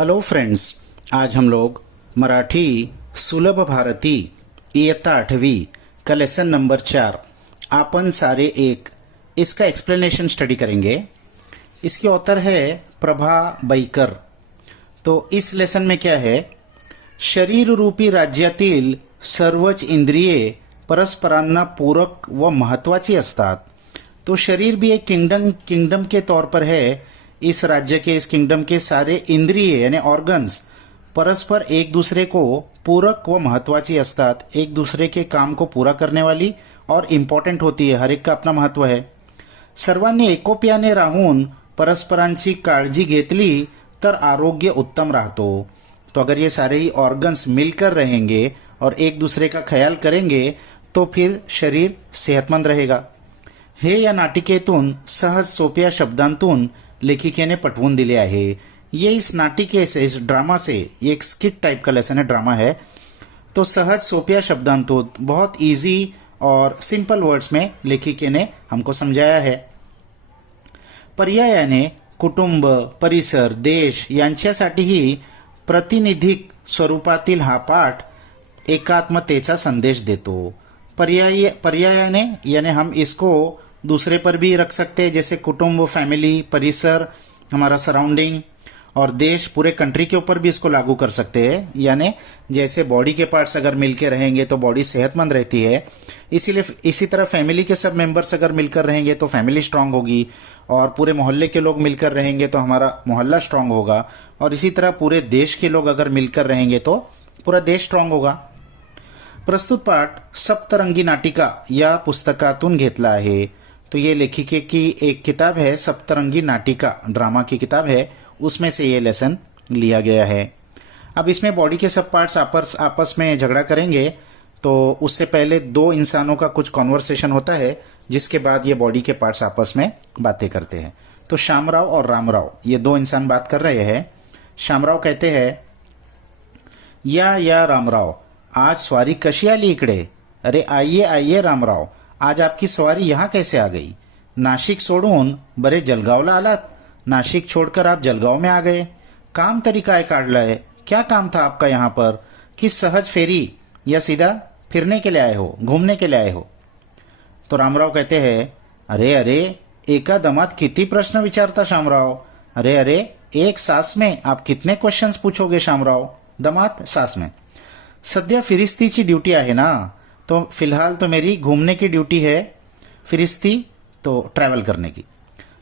Hello friends, आज हम लोग मराठी सुलभ भारती इयत्ता 8वीं का लेसन नंबर 4 आपण सारे एक इसका एक्सप्लेनेशन स्टडी करेंगे। इसकी ऑथर है प्रभा बैकर। तो इस लेसन में क्या है, शरीर रूपी राज्यातील सर्वच इंद्रिये परस्परांना पूरक व महत्वाची असतात। तो शरीर भी एक किंगडम के तौर पर है। इस राज्य के, इस किंगडम के सारे इंद्रिय यानी ऑर्गन्स परस्पर एक दूसरे को पूरक व महत्वाची असतात। एक दूसरे के काम को पूरा करने वाली और इम्पॉर्टंट होती है। हर एक का अपना महत्व है। सर्वांनी एकोप्याने राहून परस्परांची काळजी घेतली तर आरोग्य उत्तम राहतो। तो अगर ये सारे ही ऑर्गन्स मिलकर रहेंगे और एक दूसरे का ख्याल करेंगे तो फिर शरीर सेहतमंद रहेगा। हे या नाटिकेतून सहज सोप्या शब्दांतून लेखिकेने पटवून दिले आहे। ये इस नाटिके से, इस ड्रामा से, ये एक स्किट टाइप का लेसन है, ड्रामा है। तो सहज सोप्या शब्दांतून बहुत इजी और सिंपल वर्ड्स में लेखिके ने हमको समझाया है। पर्यायाने कुटुंब, परिसर, देश यांच्यासाठीही प्रातिनिधिक स्वरूपातील हा पाठ एकात्मतेचा संदेश देतो। पर्यायाने यानी हम इसको दूसरे पर भी रख सकते हैं, जैसे कुटुंब, फैमिली, परिसर, हमारा सराउंडिंग, और देश, पूरे कंट्री के ऊपर भी इसको लागू कर सकते हैं। यानी जैसे बॉडी के पार्ट्स अगर मिलके रहेंगे तो बॉडी सेहतमंद रहती है, इसीलिए इसी तरह फैमिली के सब मेंबर्स अगर मिलकर रहेंगे तो फैमिली स्ट्रांग होगी, और पूरे मोहल्ले के लोग मिलकर रहेंगे तो हमारा मोहल्ला स्ट्रांग होगा, और इसी तरह पूरे देश के लोग अगर मिलकर रहेंगे तो पूरा देश स्ट्रांग होगा। प्रस्तुत पाठ सप्तरंगी नाटिका या पुस्तकातून घेतला आहे। तो ये लेखिके की एक किताब है, सप्तरंगी नाटिका, ड्रामा की किताब है, उसमें से ये लेसन लिया गया है। अब इसमें बॉडी के सब पार्ट्स आपस में झगड़ा करेंगे, तो उससे पहले दो इंसानों का कुछ कॉन्वर्सेशन होता है, जिसके बाद ये बॉडी के पार्ट्स आपस में बातें करते हैं। तो श्यामराव और रामराव, ये दो इंसान बात कर रहे हैं। श्यामराव कहते हैं, या रामराव, आज सवारी कशी आली इकडे? अरे आइए आइए रामराव, आज आपकी सवारी यहाँ कैसे आ गई? नाशिक सोडून बरे जलगावला आलात? नाशिक छोड़कर आप जलगांव में आ गए? काम तरी काय काढलंय? क्या काम था आपका यहाँ पर? कि सहज फेरी या सीधा फिरने के लिए आए हो, घूमने के लिए आए हो? तो रामराव कहते हैं, अरे अरे, एका दमात किती प्रश्न विचारता श्यामराव? अरे अरे, एक सांस में आप कितने क्वेश्चंस पूछोगे श्यामराव? दमात, सांस में। सध्या फिरिस्तीची ड्यूटी आहे ना, तो फिलहाल तो मेरी घूमने की ड्यूटी है। फिरिस्ती तो ट्रॅव्हल करने की।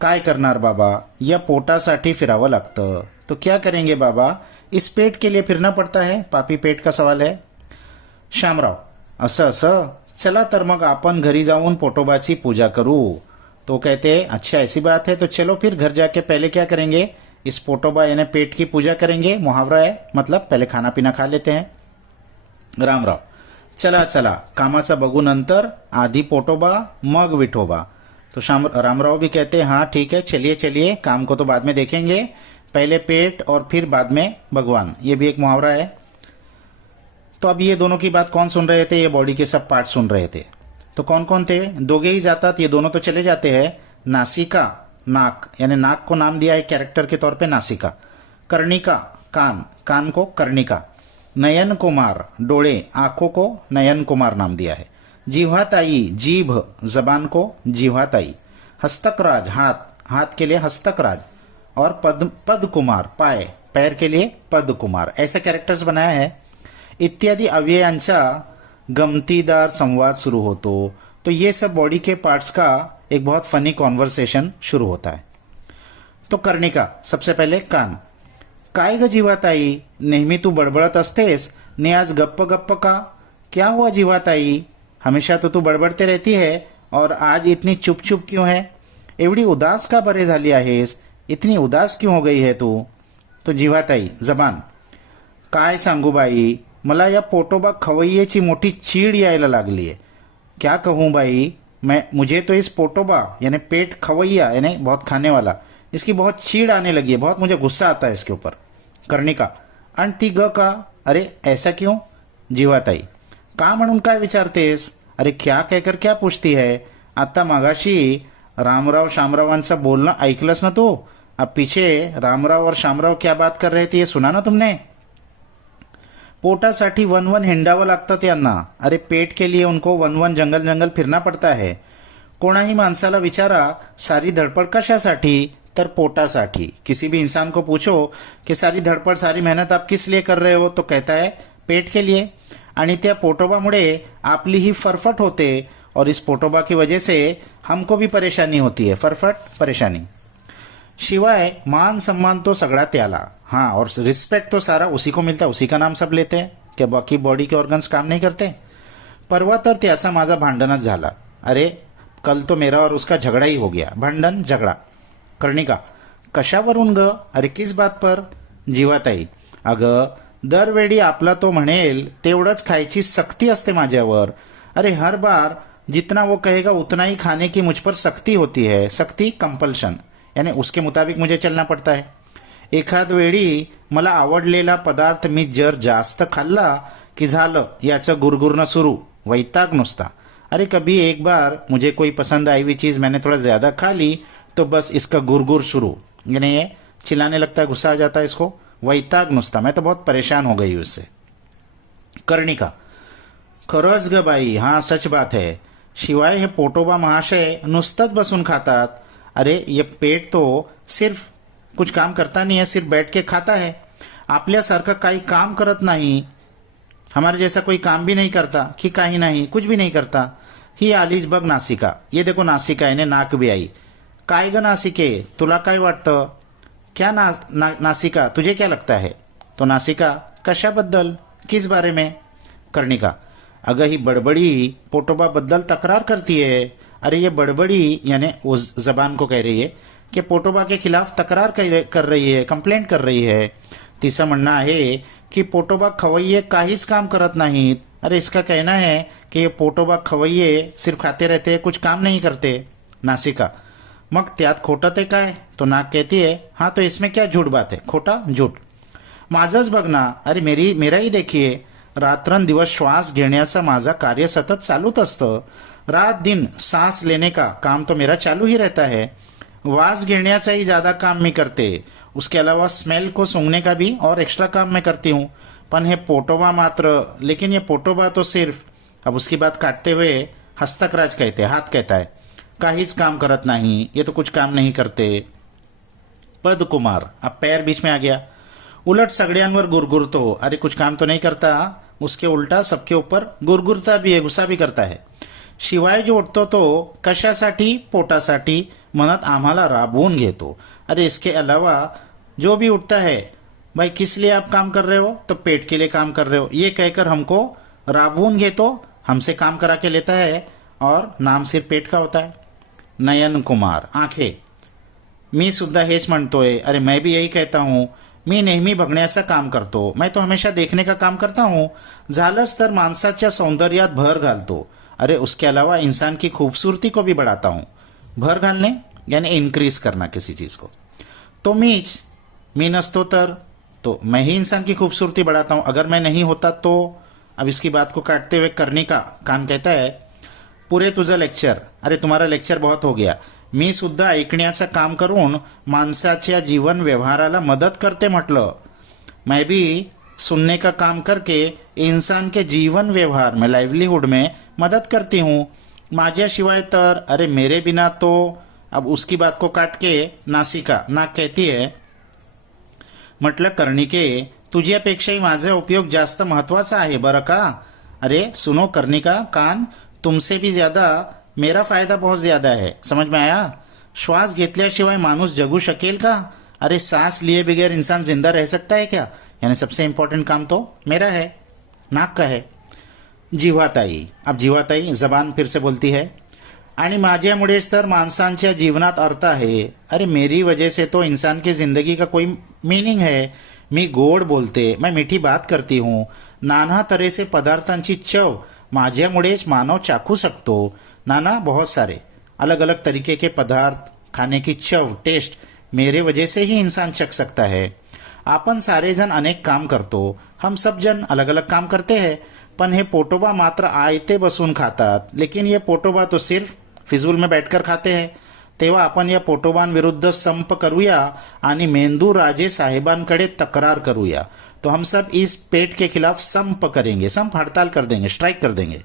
काय करणार बाबा, या पोटासाठी फिरावं लागतं। तो क्या करेंगे बाबा, इस पेट के लिए फिरना पड़ता है। पापी पेट का सवाल है। श्यामराव, असं असं, चला तर मग आपण घरी जाऊन पोटोबाची पूजा करू। तो कहते हैं, अच्छा ऐसी बात है, तो चलो फिर घर जाके पहले क्या करेंगे, इस पोटोबा यानी पेट की पूजा करेंगे। मुहावरा है, मतलब पहले खाना पीना खा लेते हैं। रामराव, चला चला, कामाचा बघू नंतर, आधी पोटोबा मग विठोबा। तो रामराव भी कहते हैं, हाँ ठीक है, चलिए चलिए, काम को तो बाद में देखेंगे, पहले पेट और फिर बाद में भगवान। ये भी एक मुहावरा है। तो अब ये दोनों की बात कौन सुन रहे थे? ये बॉडी के सब पार्ट सुन रहे थे। तो कौन कौन थे? दोगे ही जातात, ये दोनों तो चले जाते हैं। नासिका, नाक, यानी नाक को नाम दिया है कैरेक्टर के तौर पे नासिका। कर्णिका, कान, कान को कर्णिका। नयन कुमार, डोळे, आंखों को नयन कुमार नाम दिया है। जिह्वाताई, जीभ, जबान को जिह्वाताई। हस्तकराज, हाथ, हाथ के लिए हस्तकराज। और पद कुमार, पाय, पैर के लिए पद कुमार। ऐसे कैरेक्टर्स बनाया है। इत्यादि अव्ययांचा गमतीदार संवाद शुरू होतो। तो ये सब बॉडी के पार्ट्स का एक बहुत फनी कॉन्वर्सेशन शुरू होता है। तो कर्णिका, सबसे पहले कान। काय ग जीवाताई, नेहमी तू बडबडत असतेस, ने आज गप्प गप्प का? क्या हुआ जीवाताई, हमेशा तो तू बडबडते रहती है, और आज इतनी चुप चुप क्यों है? एवढी उदास का बरे झाली आहेस? इतनी उदास क्यों हो गई है तू? तो जीवाताई, जबान, काय सांगू बाई, मला या पोटोबा खवय्येची मोठी चीड यायला लागली है। क्या कहूँ बाई, मुझे तो इस पोटोबा यानी पेट खवैया यानी बहुत खाने वाला, इसकी बहुत चीड़ आने लगी है, बहुत मुझे गुस्सा आता है इसके ऊपर। कर्णिका, आणि ती ग का? अरे ऐसा क्यों? जीवाताई, का म्हणून काय विचारतेस? अरे क्या कहकर क्या पूछती है? आता मागाशी रामराव शामरावांचं बोलणं ऐकलंस ना तू? अब पीछे रामराव और शामराव क्या बात कर रहे थे ये सुना ना तुमने? पोटासाठी वन वन हिंडावं लागतं त्यांना. अरे पेट के लिए उनको वन वन जंगल जंगल फिरना पड़ता है. कोणाही माणसाला विचारा सारी धडपड कशासाठी, तर पोटासाठी. किसी भी इंसान को पूछो कि सारी धडपड सारी मेहनत आप किस लिए कर रहे हो, तो कहता है पेट के लिए. आणि त्या पोटोबामुळे आपली ही फरफट होते और इस पोटोबा की वजह से हमको भी परेशानी होती है. फरफट परेशानी. शिवाय मान सम्मान तो सगळा त्याला. हाँ, और रिस्पेक्ट तो सारा उसी को मिलता है. उसी का नाम सब लेते हैं. क्या बाकी बॉडी के ऑर्गन्स काम नहीं करते? परवा तर त्याचा माझा भांडणच झाला. अरे कल तो मेरा और उसका झगड़ा ही हो गया. भांडण झगड़ा. कर्णिका कशावरून ग? अरे किस बात पर? जीवाताई अगं दरवेळी आपला तो म्हणेल तेवढंच खायची सक्ती असते माझ्यावर. अरे हर बार जितना वो कहेगा उतना ही खाने की मुझ पर सख्ती होती है. सख्ती कंपल्शन, यानी उसके मुताबिक मुझे चलना पड़ता है. एखाद वेळी मला आवडलेला पदार्थ मी जर जास्त खाल्ला की झालं याचं गुरगुरणं सुरू. वैताग नुसता. अरे कभी एक बार मुझे कोई पसंद आई हुई चीज मैंने थोड़ा ज्यादा खा ली तो बस इसका गुरगुर शुरू. यानी ये चिल्लाने लगता है, गुस्सा आ जाता है इसको. वैताग नुसता. मैं तो बहुत परेशान हो गई उससे. कर्णिका खरंच ग बाई, हाँ सच बात है. शिवाय हे पोटोबा महाशय नुसतंच बसून खातात. अरे ये पेट तो सिर्फ कुछ काम करता नहीं है, सिर्फ बैठ के खाता है. आपल्यासारखं काही काम करत नाही. हमारे जैसा कोई काम भी नहीं करता कि काही नाही, कुछ भी नहीं करता. ही आलीच बघ नासिका. ये देखो नासिका, याने नाक भी आई. काय ग नासिके, तुला काय वाटतं? क्या नासिका तुझे क्या लगता है? तो नासिका कशाबद्दल, किस बारे में? कर्णिका अगं ही बड़बड़ी पोटोबा बद्दल तकरार करती है. अरे ये बड़बड़ी यानी उस जबान को कह रही है कि पोटोबा के खिलाफ तकरार कर रही है, कंप्लेंट कर रही है. तिचं म्हणणं आहे की पोटोबा खवय्ये काहीच काम करत नाहीत. अरे इसका कहना है कि ये पोटोबा खवय्ये सिर्फ खाते रहते हैं, कुछ काम नहीं करते. नासिका मग त्यात खोटं ते काय? तो नाक कहती है हाँ तो इसमें क्या झूठ बात है, खोटा झूठ. माझंच बघ ना. अरे मेराही देखिए. रात्रंदिवस श्वास घेण्याचं माझं कार्य सतत चालूच असतं. रात दिन सांस लेने का काम तो मेरा चालू ही रहता है. वास घेण्याचा ही ज्यादा काम मैं करते. उसके अलावा स्मेल को सूंघने का भी और एक्स्ट्रा काम मैं करती हूँ. पण हे पोटोबा मात्र, लेकिन ये पोटोबा तो सिर्फ, अब उसकी बात काटते हुए हस्तकराज कहते, हाथ कहता है, काहीच काम करत नहीं, ये तो कुछ काम नहीं करते. पद कुमार अब पैर बीच में आ गया. उलट सगळ्यांवर गुरगुरतो. अरे कुछ काम तो नहीं करता, उसके उल्टा सबके ऊपर गुरगुरता भी है, गुस्सा भी करता है. शिवाय जो उठतो तो कशासाठी, पोटासाठी म्हणत आम्हाला राबवून घेतो. अरे इसके अलावा जो भी उठता है, भाई किस लिए आप काम कर रहे हो, तो पेट के लिए काम कर रहे हो, ये कहकर हमको राबवून घेतो, हमसे काम करा के लेता है और नाम सिर्फ पेट का होता है. नयन कुमार आंखें मी सुद्धा हेच म्हणतोय. अरे मैं भी यही कहता हूँ. मी नेहमी बघण्याचं काम करतो. मैं तो हमेशा देखने का काम करता हूँ. झालंच तर माणसाच्या सौंदर्यात भर घालतो. अरे उसके अलावा इंसान की खूबसूरती को भी बढ़ाता हूँ. भर घालने यानी इंक्रीज करना किसी चीज को. तो मी नसतो तर, तो मैं ही इंसान की खूबसूरती बढ़ाता हूँ. अगर मैं नहीं होता तो. अब इसकी बात को काटते हुए कर्णिका कान कहता है पुरे तुझं लेक्चर. अरे तुम्हारा लेक्चर बहुत हो गया. मी सुद्धा ऐकण्याचं काम करून माणसाच्या जीवन व्यवहाराला मदत करते म्हटलं. मैं भी सुनने का काम करके इंसान के जीवन व्यवहार में, लाइवलीहुड में मदद करती हूँ. माझ्याशिवाय तर, अरे मेरे बिना तो. अब उसकी बात को काट के नासिका नाक कहती है म्हटलं कर्णिके तुझ्यापेक्षाही माझा उपयोग जास्त महत्वाचा आहे बरं का. अरे सुनो कर्णिका कान, तुमसे भी ज्यादा मेरा फायदा बहुत ज्यादा है. समझ में आया? श्वास घेतल्याशिवाय माणूस जगू शकेल का? अरे सांस लिए बगैर इंसान जिंदा रह सकता है क्या? यानी सबसे इंपॉर्टेंट काम तो मेरा है, नाक का है. जीवाताई अब जीवाताई जबान फिर से बोलती है आणि माझ्यामुळेच तर माणसांच्या जीवनात अर्थ आहे. अरे मेरी वजह से तो इंसान की जिंदगी का कोई मीनिंग है. मी गोड बोलते, मैं मीठी बात करती हूँ. नाना तरह से पदार्थांची चव माझ्यामुळेच मानव चाखू शकतो. नाना बहुत सारे अलग अलग तरीके के पदार्थ खाने की चव, टेस्ट मेरे वजह से ही इंसान चख सकता है. आपण सारे जन अनेक काम करतो. हम सब जन अलग अलग काम करते हैं. पण हे पोटोबा मात्र आयते बसून खातात. लेकिन ये पोटोबा तो सिर्फ फिजूल में बैठकर खाते हैं. तेव्हा आपण या पोटोबांविरुद्ध संप करूया आणि मेंदू राजे साहेबांकडे तक्रार करूया. तो हम सब इस पेट के खिलाफ संप करेंगे, संप हड़ताल कर देंगे, स्ट्राइक कर देंगे.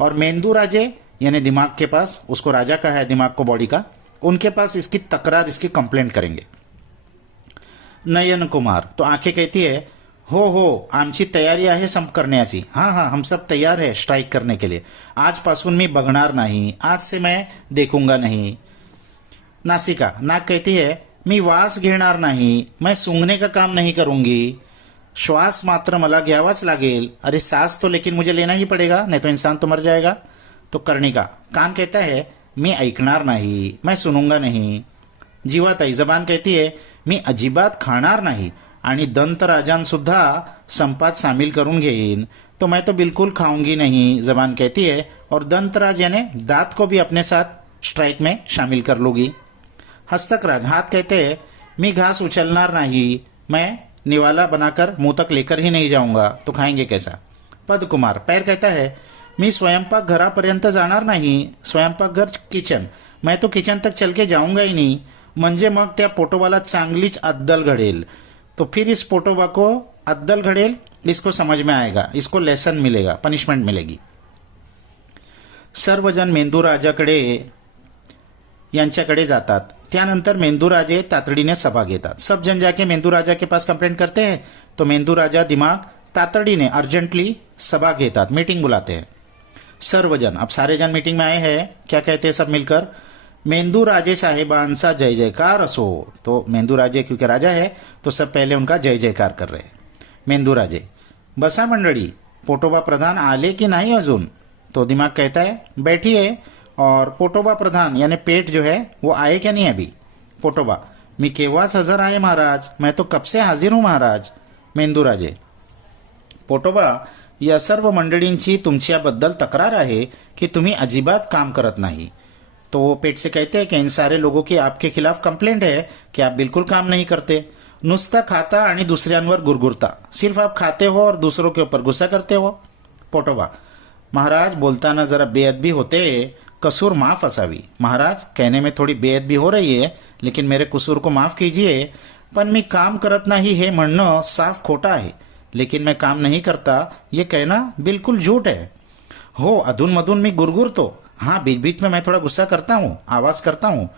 और मेंदू राजे यानी दिमाग के पास, उसको राजा का है दिमाग को, बॉडी का, उनके पास इसकी तकरार, इसकी कंप्लेंट करेंगे. नयन कुमार तो आंखें कहती है, हो आमची तयारी आहे संप करण्याची. हाँ हम सब तैयार है स्ट्राइक करने के लिए. आजपासून मी बघणार नाही, आज से मैं देखूंगा नहीं. नासिका नाक कहती है, मी वास घेणार नाही, मैं सूंघने का काम नहीं करूंगी. श्वास मात्र मला घ्यावाच लागेल. अरे सांस तो लेकिन मुझे लेना ही पड़ेगा, नहीं तो इंसान तो मर जाएगा. तो कर्णिका कान कहता है, मी ऐकणार नाही, मैं सुनूंगा नहीं. जीवाताई जबान कहती है, मी अजिबात खाणार नाही आणि दंतराजांसुद्धा संपात सामील करून घेईन. तो मैं तो बिल्कुल खाऊंगी नहीं, जबान कहती है, और दंतराज यानी दांत को भी अपने साथ स्ट्राइक में शामिल कर लूंगी. हस्तकराज हाथ कहते हैं, मी घास उछलणार नहीं, मैं निवाला बनाकर मुंह तक लेकर ही नहीं जाऊंगा. तो खाएंगे कैसा. पदकुमार पैर कहता है, मी स्वयंपाक घरापर्यंत जाणार नाही, स्वयंपाकघर किचन, मैं तो किचन तक चल के जाऊंगा ही नहीं. म्हणजे मग त्या पोटोबाला चांगलीच अद्दल घडेल. तो फिर इस पोटोबा को अद्दल घडेल, इसको समझ में आएगा, इसको लेसन मिलेगा, पनिशमेंट मिलेगी. सर्वजण मेंदूराजाकडे यांच्याकडे जातात. त्यानंतर मेंदूराजे तातडीने सभा घेतात. सब जन जाके मेंदूराजा के पास कंप्लेंट करते हैं. तो मेंदूराजा दिमाग तातडीने अर्जेंटली सभा घेतात, मीटिंग बुलाते हैं. सर्वजन अब सारे जन मीटिंग में आए हैं. क्या कहते हैं सब मिलकर, मेंदू राजे साहेबांचा जय जयकार असो. तो मेंदू राजे क्योंकि राजा है तो सब पहले उनका जय जयकार कर रहे हैं. मेंदू राजे बसा मंडळी, पोटोबा प्रधान आले की नाही अजून. तो दिमाग कहता है, बैठिए. और पोटोबा प्रधान यानी पेट जो है वो आए क्या नहीं अभी. पोटोबा मी केव्हाच हजर आहे महाराज, मैं तो कब से हाजिर हूं महाराज. मेंदू राजे पोटोबा, या सर्व मंडळींची तुमच्याबद्दल तक्रार आहे की तुम्ही अजिबात काम करत नाही. तो वो पेट से कहते हैं कि इन सारे लोगों की आपके खिलाफ कंप्लेंट है कि आप बिल्कुल काम नहीं करते, नुसता खाता आणि दुसऱ्यांवर गुरगुरता, सिर्फ आप खाते हो और दूसरों के ऊपर गुस्सा करते हो. पोटोबा महाराज बोलताना जरा बेअदबी होते, कसूर माफ असावी. महाराज कहने में थोड़ी बेअदबी हो रही है, लेकिन मेरे कसूर को माफ कीजिए. पण मी काम करत नाही हे म्हणणं साफ खोटा आहे, लेकिन मैं काम नहीं करता ये कहना बिल्कुल झूठ है. हो अधूनमधून मी गुरगुरतो, हाँ बीच बीच में मैं थोड़ा गुस्सा करता हूँ, आवाज करता हूँ,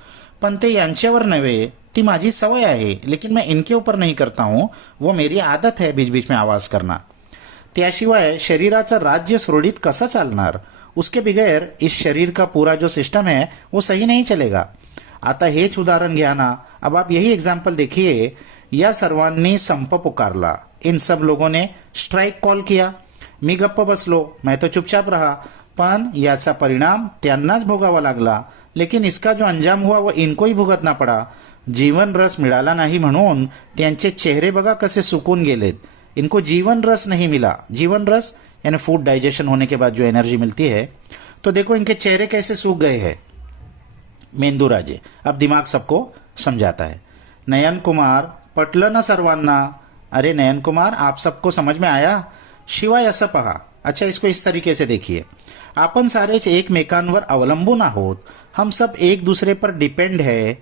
पण ते यांच्यावर नव्हे, ती माझी सवय आहे, लेकिन मैं इनके ऊपर नहीं करता हूँ, वो मेरी आदत है बीच बीच में आवाज करना. त्याशिवाय शरीराचं राज्य सुरळीत कसं चालणार. उसके बगैर इस शरीर का पूरा जो सिस्टम है वो सही नहीं चलेगा. आता हेच उदाहरण घ्या ना. अब आप यही एग्जाम्पल देखिए. या सर्वांनी संप पुकारला, इन सब लोगों ने स्ट्राइक कॉल किया. मी गप्प बसलो, मैं तो चुपचाप रहा, पण याचा परिणाम त्यांनाच भोगावा लागला. लेकिन इसका जो अंजाम हुआ वो इनको ही भुगतना पड़ा. जीवन रस मिळाला नाही म्हणून त्यांचे चेहरे बघा कसे सुकून गेलेत. इनको जीवन रस नहीं मिला. जीवन रस यानी फूड डाइजेशन होने के बाद जो एनर्जी मिलती है. तो देखो इनके चेहरे कैसे सूख गए हैं. मेंदू राजे अब दिमाग सबको समझाता है. नयन कुमार पटलं ना सर्वांना. अरे नयन कुमार आप सबको समझ में आया. शिवाय असं पहा. अच्छा इसको इस तरीके से देखिए. आपण सारेच एकमेकांवर अवलंबून आहोत. हम सब एक दूसरे पर डिपेंड है.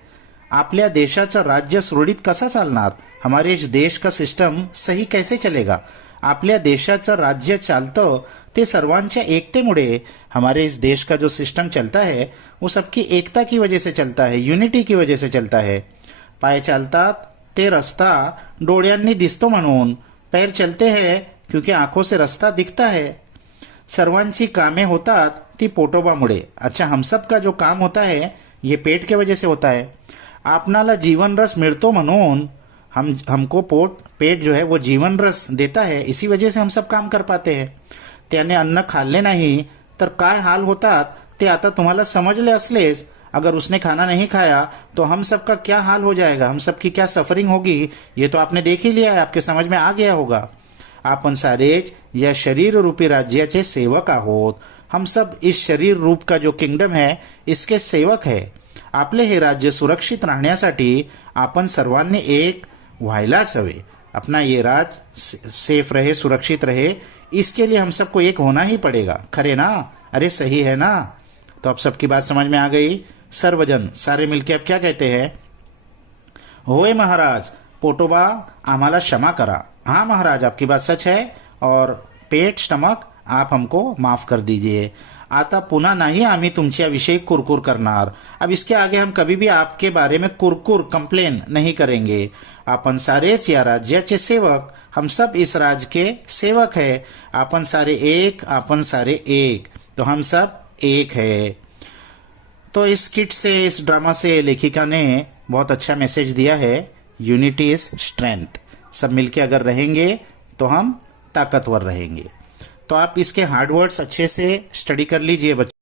आपल्या देशाचं राज्य सुरळीत कसा चालणार. हमारे इस देश का सिस्टम सही कैसे चलेगा. आपल्या देशाचं राज्य चालतं ते सर्वांच्या एकतेमुळे. हमारे इस देश का जो सिस्टम चलता है वो सबकी एकता की वजह से चलता है, यूनिटी की वजह से चलता है. पाय चालतात ते रस्ता डोळ्यांनी दिसतो म्हणून. पैर चलते हैं क्योंकि आंखों से रास्ता दिखता है. सर्वांची कामे होतात ती पोटोबामुळे. अच्छा हम सब का जो काम होता है ये पेट के वजह से होता है. आपणाला जीवन रस मिळतो म्हणून हमको पेट जो है वो जीवन रस देता है, इसी वजह से हम सब काम कर पाते हैं. त्याने अन्न खाल्ले नाही तर काय हाल होतात ते आता तुम्हाला समजले असलेच. अगर उसने खाना नहीं खाया तो हम सब का क्या हाल हो जाएगा, हम सब की क्या सफरिंग होगी, ये तो आपने देख ही लिया है, आपके समझ में आ गया होगा. आपण सारेच या शरीर रूपी राज्याचे सेवक आहोत. हम सब इस शरीर रूप का जो किंगडम है इसके सेवक है. आपले हे राज्य सुरक्षित राहण्यासाठी आपण सर्वांनी एक व्हायलाच हवे. अपना ये राज सेफ रहे, सुरक्षित रहे, इसके लिए हम सबको एक होना ही पड़ेगा. खरे ना. अरे सही है ना. तो अब सबकी बात समझ में आ गई. सर्वजन सारे मिलके अब क्या कहते हैं? होय महाराज, पोटोबा आम्हाला क्षमा करा. हाँ महाराज, आपकी बात सच है. और पेट स्टमक, आप हमको माफ कर दीजिए. आता पुन्हा नाही आम्ही तुमच्याविषयी कुरकुर करणार. अब इसके आगे हम कभी भी आपके बारे में कुरकुर कंप्लेन नहीं करेंगे. आपण सारेच या राज्याचे सेवक, हम सब इस राज्य के सेवक है. आपण सारे एक, आपण सारे एक, तो हम सब एक है. तो इस किट से, इस ड्रामा से लेखिका ने बहुत अच्छा मैसेज दिया है. Unity is strength. सब मिलके अगर रहेंगे तो हम ताकतवर रहेंगे. तो आप इसके हार्ड वर्ड्स अच्छे से स्टडी कर लीजिए बच्चों.